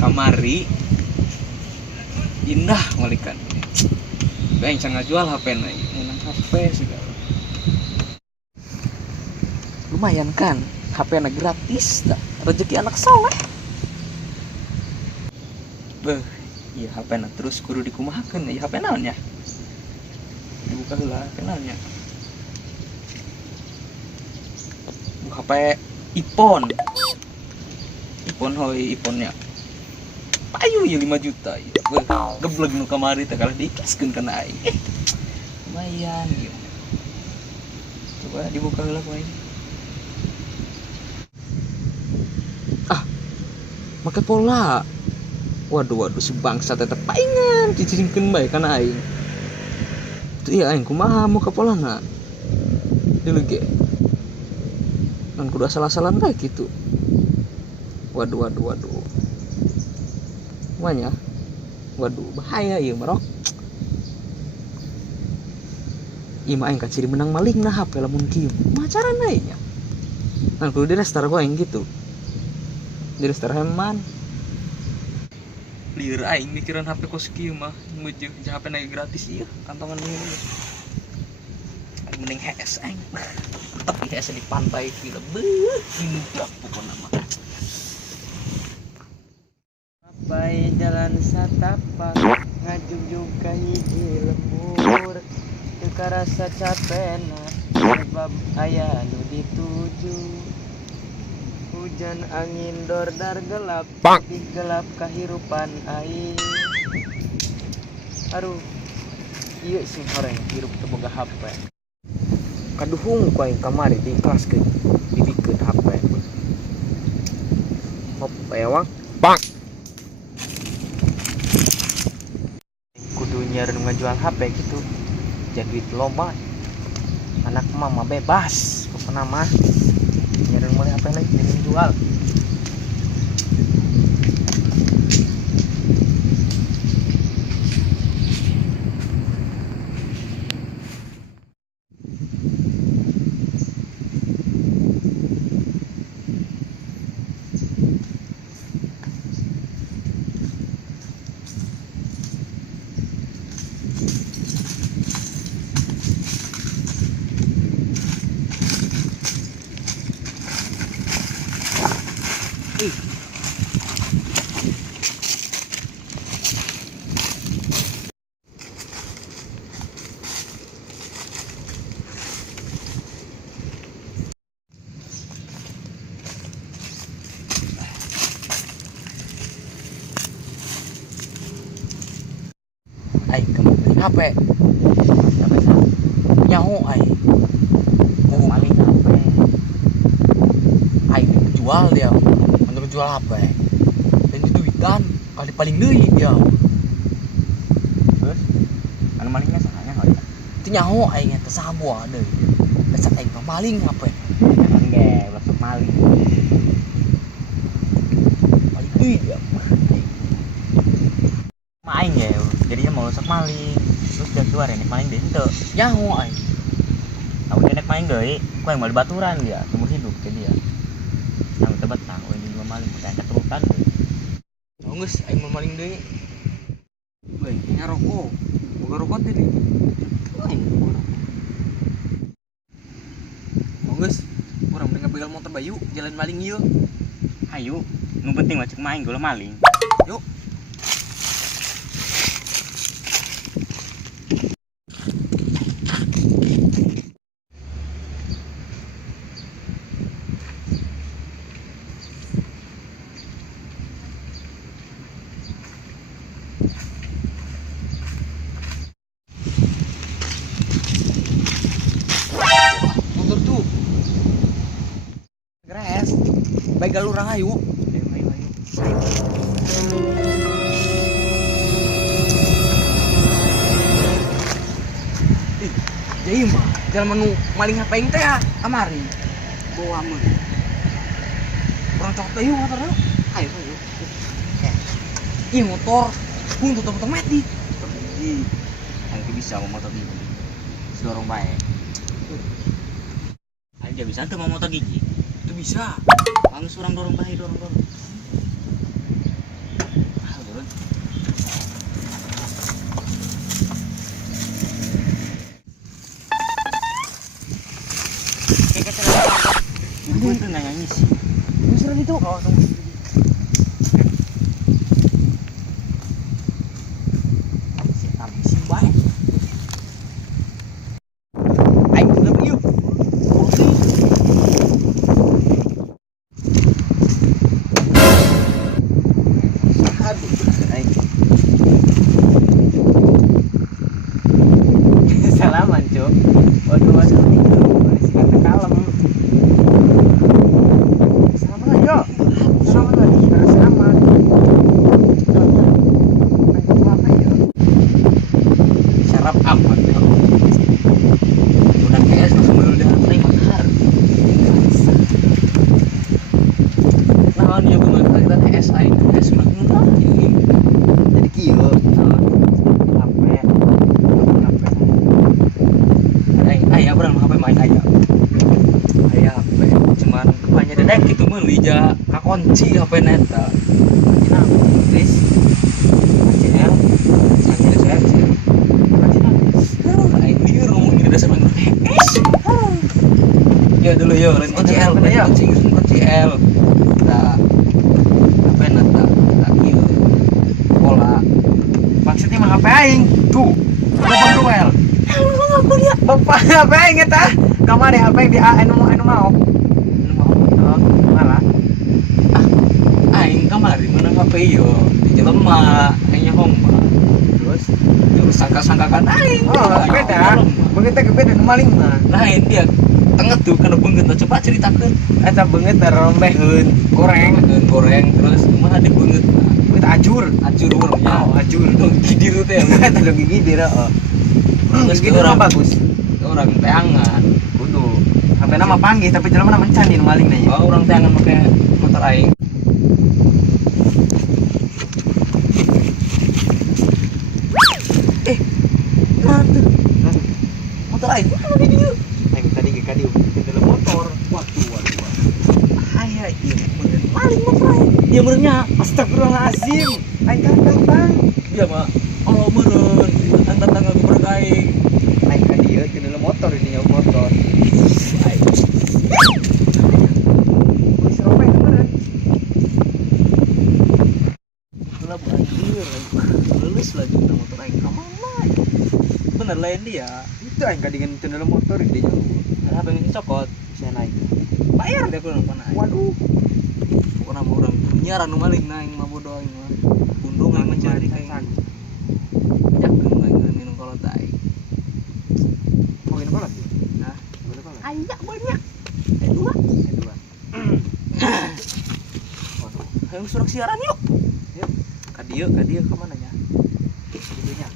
kamari indah malikan bang sangat jual HP lagi menang HP segala lumayan kan HP na gratis dah rezeki anak soleh beh iya HP na terus kudu dikumahakeun ya HP naon ya dibuka heula HP naon ya HP iPhone hoi iPhone-nya payu ya 5 juta ya. Gebleg nu kamari teh kalah diikhlaskeun kana aing. Lumayan ya. Coba dibuka heula ku aing. Ah. Make pola. Waduh si bangsa teh paingan cicingkeun bae kana aing. Tuh iya aing kumaha muka polana. Deuleu ge. Kan kudu asal-asalan bae kitu. Waduh. Semuanya. Waduh, bahaya ieu marok. Ieu mah aing kaciri menang maling nah HP lamun kieu. Kumaha carana ieu nya? Kan kudu di restart gua aing gitu. Di restart heman. Lieur aing mikiran HP kos kieu mah ngeujeug HP na gratis ieu kantongan ieu. Aing mending HS aing. Tapi HS di pantai kieu beuh indah pokona mah. Baik jalan satapak ngajungjung ka hiji lembur teu karasa capena sebab aya nu dituju hujan angin dordar gelap di gelap kahirupan aing aduh ieu sih horeng hirup teu boga HP kaduhung ku aing kamari diikhlaskeun dibikeun HP hop ewang bang nyareun ngajual HP gitu jadi duit loba anak mama bebas pokoknya mah nyareun mulai HP lagi jadi jual aing kembali HP nyaho aing mau maling HP aing jual dia untuk jual HP dan duitan kali paling deui dia terus anu malingnya sahanya hal ya itu nyaho aing teh sabua deui dasar aing maling HP emang ge masuk maling paling deui dia aing ya jadinya mau rusak maling terus dia keluar ini maling deh itu nyaho aing aku nenek maling deui ku yang mau baturan dia seumur hidup ke dia nang tebet tang ini dua maling kita keturutan oh geus aing mau maling deui beuh nya rokok boga rokok teh aing oh geus urang mending begal motor bayu jalan maling ieu hayu nu penting mah cek maing gula maling yuk baik galurang ayu. Ayo. Jadi mah jalan menu maling HP teh kamari. Bawa mah. Orang cok teh motor lu. Ayo. Ih motor pun tutup metik. Ih. Nanti bisa mau motor gigi. Sedorong bae. Aja bisa tuh mau motor gigi. Itu bisa. Langsung orang dorong bae dorong. Kayak kecelakaan. Gue tuh nggak nyanyi sih. Beneran itu. Oh, tunggu. Tapi sih baik. Aing belum yuk. Aduh, aing. Salaman, Cuk. Waduh, waduh. Polisi kata kalem. Sama aja. Sama lagi, sama. Apa ya? Syaraf aman ya. Udah kayak langsung udah terima mahar. Nah, dia gue kita TSI, TS mah ini. Jadi kieu. HP. Ayah berang HP main ayah. Ayah HP cuman banyak dedek gitu meuli ja kakunci HP neta. Cina tulis ACL ACL aing liur ngomong ini dasar main ya dulu yo lain ACL ACL nah HP neta tak kieu pola Maksudnya mah HP aing. Tuh. Bapak duel. apa dia Bapak HP aing eta. Kamari HP di anu mau. Malah. aing kamari menang HP yo di jelema aingnya hongma terus sangka-sangkakan aing Beda. Begitu ke beda maling mah. lain dia tengah tuh kena beungeut coba ceritakeun Eta beungeut terombeheun goreng. goreng terus kumaha di beungeut Beungeut ajur. acur urangnya Oh, ajur. gidir teh Eta lu gigi dira. terus Gitu orang bagus. orang teangan Kudu. HP nama panggih tapi jelema nama mencani nu maling na ya. oh orang teangan make motor aing nanti motor aing mana di dieu Aing tadi ge kadi ke dalam motor. Waduh. aya ieu bener maling motor aing dia benernya Astagfirullahalazim. Aing kandang bang. dia mah Allah meureun tentang gubernur aing Aing ka dieu ke dalam motor ini nyawa motor. aing Wis robek beneran. itulah bukan liur lulus lagi udah motor aing ka mana bener lain dia Itu aing ka dengan ke dalam motor ini nyawa. ada HP ini cokot Bisa naik. bayar dia kudu mana Waduh. pokoknya mau orang nyaran nu maling naing mah bodoh aing mah undung aing mencari aing jakeun aing minum kolot aing Mau ini kolot. nah Boleh kolot. aya banyak dua Dua. Waduh. ayo surak siaran yuk Yuk. ka dieu ka mana nya Dulunya.